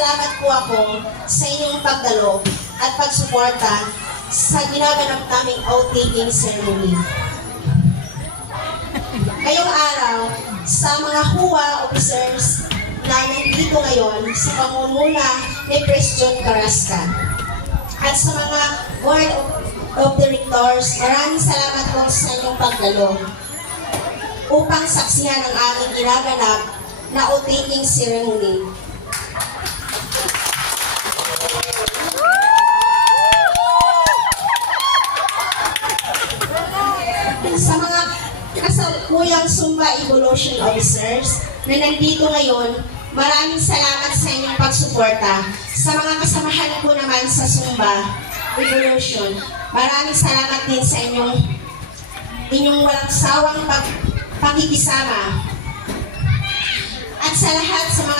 nagpapasalamat po ako sa inyong pagdalo at pagsuporta sa ginaganap naming oath-taking ceremony. Ngayong araw, sa mga HUA officers na nandito ngayon sa pangunguna ni President Carrasca at sa mga board of directors, maraming salamat po sa inyong pagdalo upang saksihan ang aming ginaganap na oath-taking ceremony. Sa mga kasalukuyang Sumba Evolution Officers na nandito ngayon, maraming salamat sa inyong pagsuporta. Sa mga kasamahan ko naman sa Sumba Evolution, maraming salamat din sa inyong walang sawang pakikisama. At sa lahat sa mga